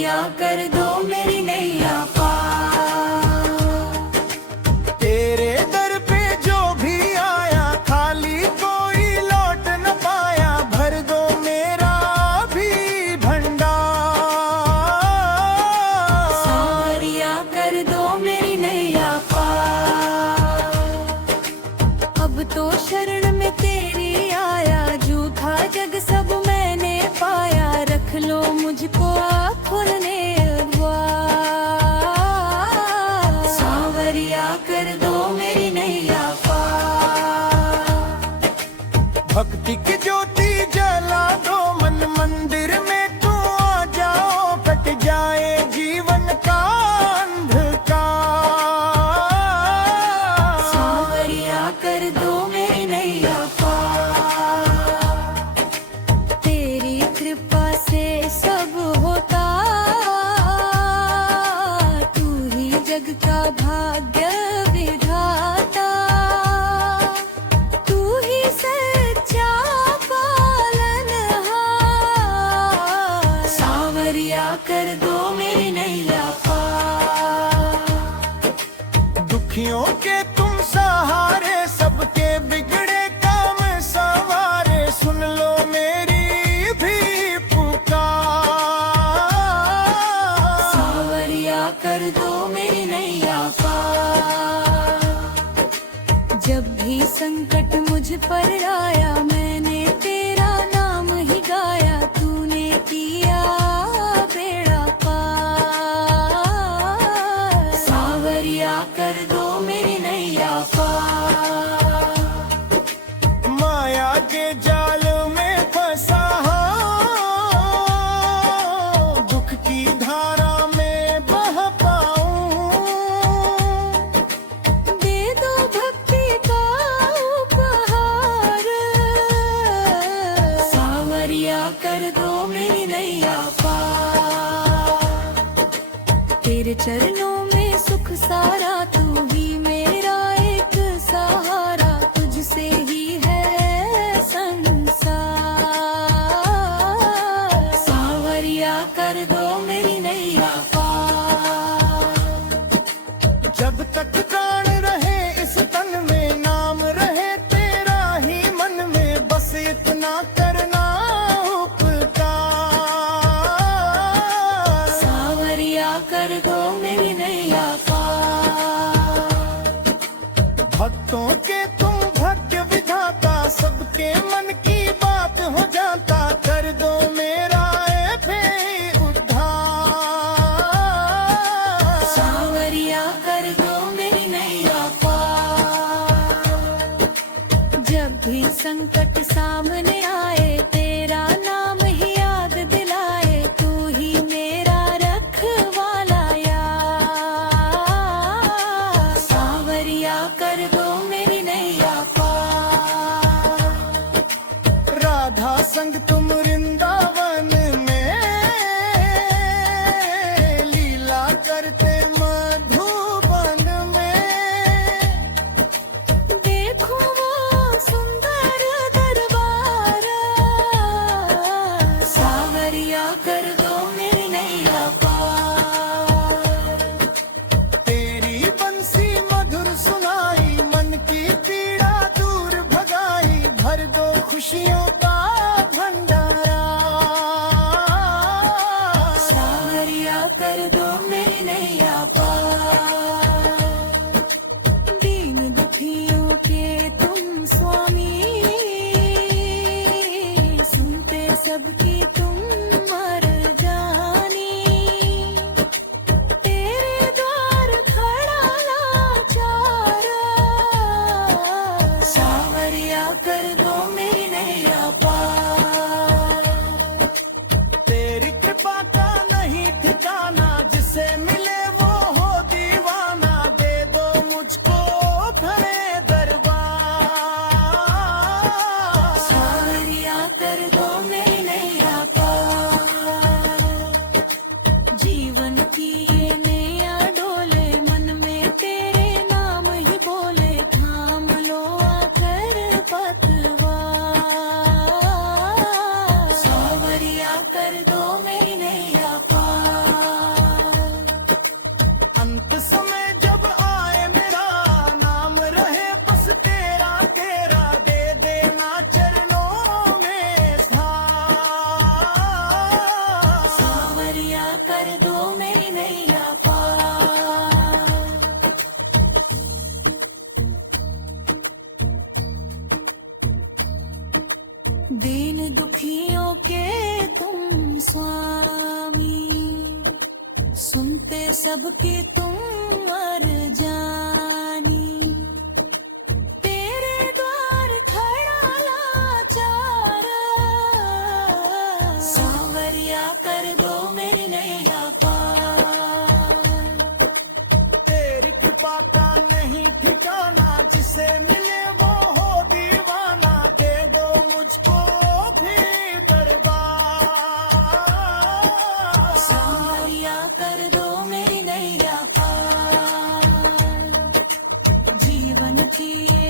सावरिया कर दो मेरी नैया पार। तेरे दर पे जो भी आया खाली कोई लौट न पाया, भर दो मेरा भी भंडार। सावरिया कर दो मेरी नैया पार। अब तो शरण में तेरी आया, झूठा जग सब मैंने पाया, रख लो मुझको खोलने द्वार। सावरिया कर दो मेरी नैया पार। भक्ति की ज्योति जला दो मन मंदिर में, तू आ जाओ कट जाए जीवन का अंधकार। सावरिया कर दो मेरी नैया पार। तेरी कृपा से सब होता, तू ही जग का भाग्य विधाता, तू ही सच्चा पालनहार। सावरिया कर दो मेरी नैया पार। दुखियों के तुम सहारे, सबके बिगड़े काम सवारे, सुन लो मेरी भी पुकार। सावरिया कर दो मेरी नैया पार। जब भी संकट मुझ पर आया, मैंने तेरा नाम ही गाया, तूने किया बेड़ा पार। सावरिया कर दो मेरी नैया पार। माया के जाल में फंसा हूं, दुख की धारा में बह पाऊं। दे दो भक्ति का उपहार। सावरिया कर दो मेरी नैया पार। तेरे चरणों में सुख सारा, तू ही मेरा एक सहारा, तुझसे ही है संसार। सावरिया कर दो मेरी नैया पार। जब तक प्राण रहे इस तन में, नाम रहे तेरा ही मन में, बस इतना करना उपकार। सावरिया कर दो मेरी नैया पार। भक्तों के तुम भक्त विधाता, सबके मन की बात हो जाता, कर दो मेरा भी उद्धार। सावरिया कर दो मेरी नैया पार। जब भी संकट सामने आए, तेरा नाम ही याद दिलाए, तू ही मेरा रखवाला यार। सावरिया कर दो मेरी नैया पार। राधा संग तुम वृंदावन में लीला करते मधुबन में, देखो वो सुंदर दरबार। सावरिया कर दो मेरी नैया पार। तेरी बंसी मधुर सुनाई, मन की पीड़ा दूर भगाई, भर दो खुशियों का भंडारा। सावरिया कर दो मेरी नैया पार। दीन दुखियों के तुम स्वामी, सुनते सबकी तुम मर्जानी, तेरे द्वार खड़ा लाचार। सावरिया कर दो मेरी नैया पार। तेरी कृपा का नहीं ठिकाना, जिसे मिले वो हो दीवाना। कर दो मेरी नैया पार। दीन दुखियों के तुम स्वामी, सुनते सबकी तुम अरजानी, तेरे द्वार खड़ा लाचार, सांवरिया कर दो मेरी नैया पार। तेरी कृपा का नहीं ठिकाना, जिसे मिले वो हो दीवाना, दे दो मुझको भी दरबार। सांवरिया कर दो मेरी नैया पार। जीवन की ये